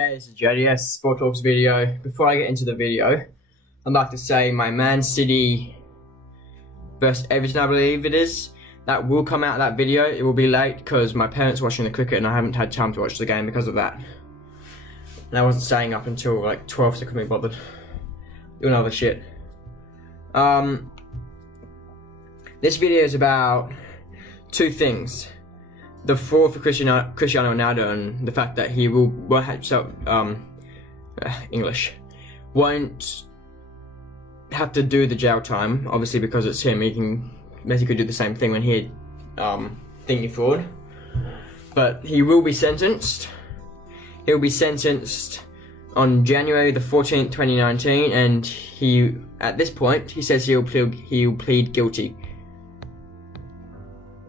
Okay, this is JDS Sport Talks video. Before I get into the video, I'd like to say my Man City versus Everton, I believe it is, that will come out of that video. It will be late because my parents are watching the cricket and I haven't had time to watch the game because of that. And I wasn't staying up until like 12, so I couldn't be bothered doing other shit. This video is about two things. The fraud for Cristiano Ronaldo and the fact that he won't have to do the jail time, obviously because it's him. Messi could do the same thing when he thingy fraud, but he will be sentenced. He'll be sentenced on January the 14th, 2019, and at this point he says he'll plead guilty.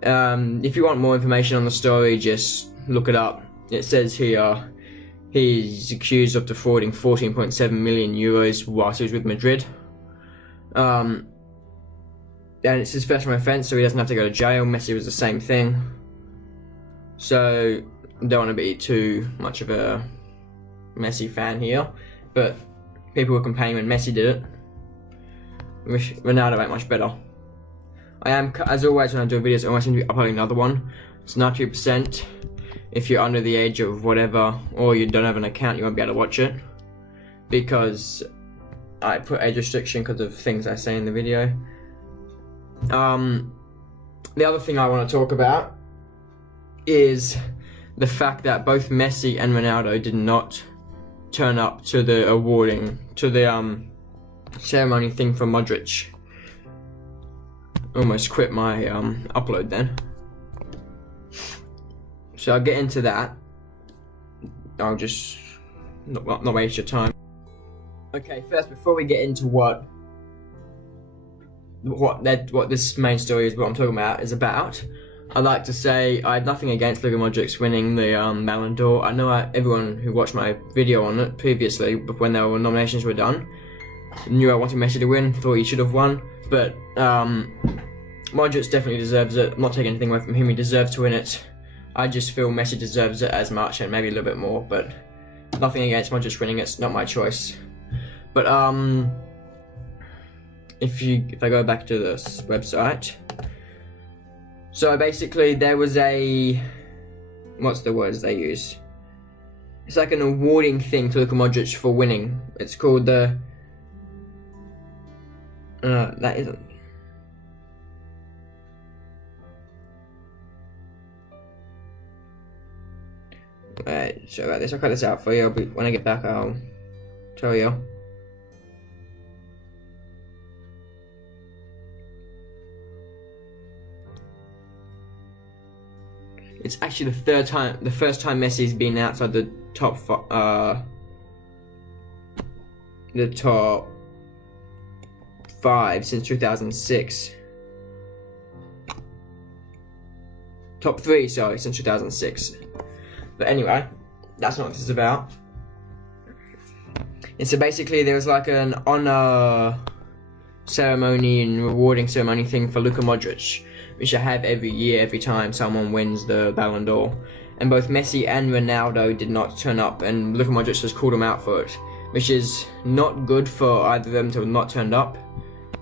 If you want more information on the story, just look it up. It says here he's accused of defrauding 14.7 million euros whilst he was with Madrid. And it's his first offence, so he doesn't have to go to jail. Messi was the same thing. So I don't want to be too much of a Messi fan here, but people were complaining when Messi did it. Ronaldo ain't much better. I am, as always, when I do videos, I always seem to be uploading another one. It's 92%. If you're under the age of whatever, or you don't have an account, you won't be able to watch it, because I put age restriction because of things I say in the video. The other thing I want to talk about is the fact that both Messi and Ronaldo did not turn up to the ceremony thing for MODRIC. Almost quit my upload then. So I'll get into that. I'll just not waste your time. Okay, first, before we get into what this main story is, what I'm talking about is about, I'd like to say I had nothing against Luka Modric winning the Ballon d'Or. I know everyone who watched my video on it previously, but when the nominations were done, knew I wanted Messi to win, thought he should have won, but Modric definitely deserves it. I'm not taking anything away from him, he deserves to win it. I just feel Messi deserves it as much, and maybe a little bit more, but nothing against Modric winning, it's not my choice. But if I go back to this website, so basically there was what's the words they use? It's like an awarding thing to Luka Modric for winning. It's called the that isn't. Right, sorry about this. I'll cut this out for you. When I get back, I'll tell you. It's actually the first time Messi's been outside the top five since 2006. Top 3, sorry, since 2006. But anyway, that's not what this is about. And so basically there was like an honor ceremony and rewarding ceremony thing for Luka Modric, which I have every year, every time someone wins the Ballon d'Or. And both Messi and Ronaldo did not turn up, and Luka Modric has called them out for it, which is not good for either of them to have not turned up.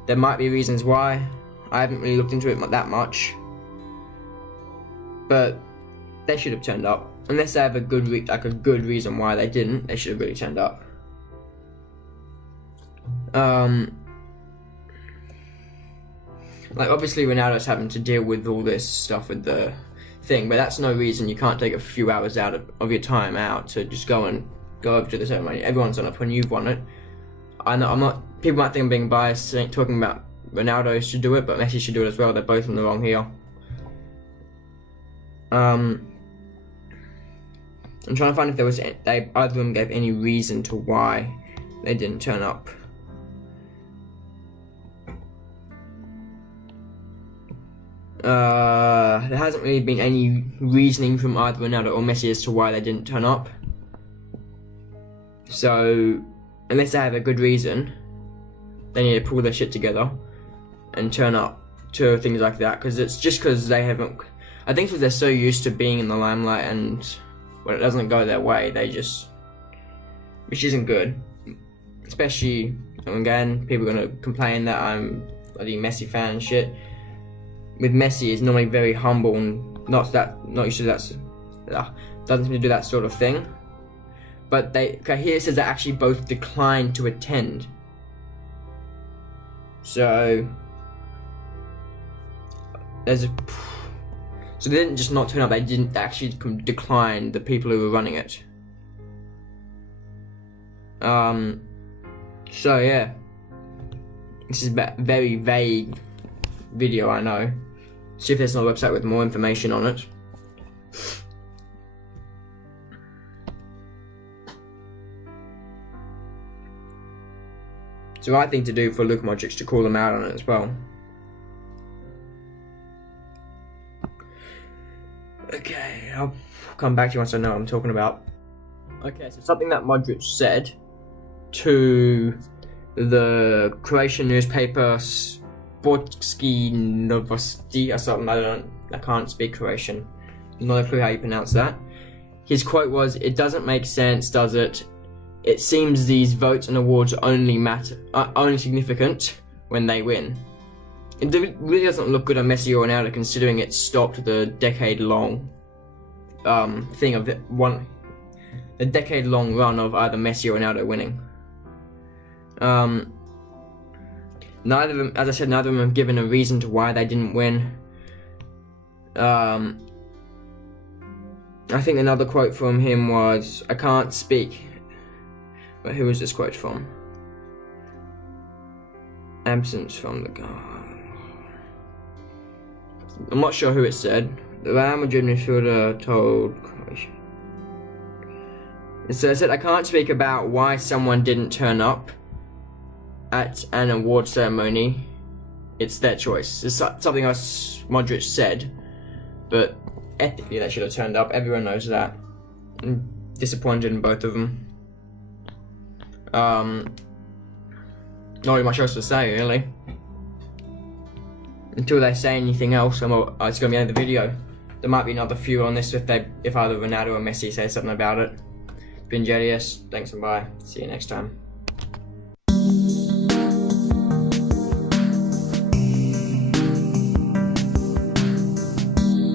There might be reasons why. I haven't really looked into it that much, but they should have turned up. Unless they have a good reason why they didn't, they should have really turned up. Like obviously Ronaldo's having to deal with all this stuff with the thing, but that's no reason you can't take a few hours out of your time out to just go over to the ceremony. Everyone's done it when you've won it. I'm not. People might think I'm being biased, talking about Ronaldo should do it, but Messi should do it as well. They're both in the wrong here. I'm trying to find if there was either of them gave any reason to why they didn't turn up. There hasn't really been any reasoning from either Ronaldo or Messi as to why they didn't turn up. So, unless they have a good reason, they need to pull their shit together and turn up to things like that. Because it's just because they haven't. I think because they're so used to being in the limelight, and when it doesn't go their way, they just which isn't good. Especially, again, people are going to complain that I'm a bloody Messi fan and shit. With Messi, he's normally very humble and not used to that, doesn't seem to do that sort of thing. But here it says they actually both declined to attend. So they didn't just not turn up, they didn't actually decline the people who were running it. So yeah, this is a very vague video, I know. See if there's another website with more information on it. It's the right thing to do for Luka Modric to call them out on it as well. Okay, I'll come back to you once I know what I'm talking about. Okay, so something that Modric said to the Croatian newspaper Sportski Novosti or something, I can't speak Croatian. Not a clue how you pronounce that. His quote was, "It doesn't make sense, does it? It seems these votes and awards are only significant when they win." It really doesn't look good on Messi or Ronaldo, considering it stopped the decade-long thing of the decade-long run of either Messi or Ronaldo winning. Neither of them, as I said, neither of them have given a reason to why they didn't win. I think another quote from him was, "I can't speak." But who was this quote from? Absence from the guard. I'm not sure who it said. The Real Madrid midfielder told Croatia. So it said, "I can't speak about why someone didn't turn up at an award ceremony. It's their choice." It's something else Modric said, but ethically they should have turned up. Everyone knows that. I'm disappointed in both of them. Not really much else to say, really. Until they say anything else, it's going to be the end of the video. There might be another few on this if either Ronaldo or Messi say something about it. It's been JDS. Thanks and bye. See you next time.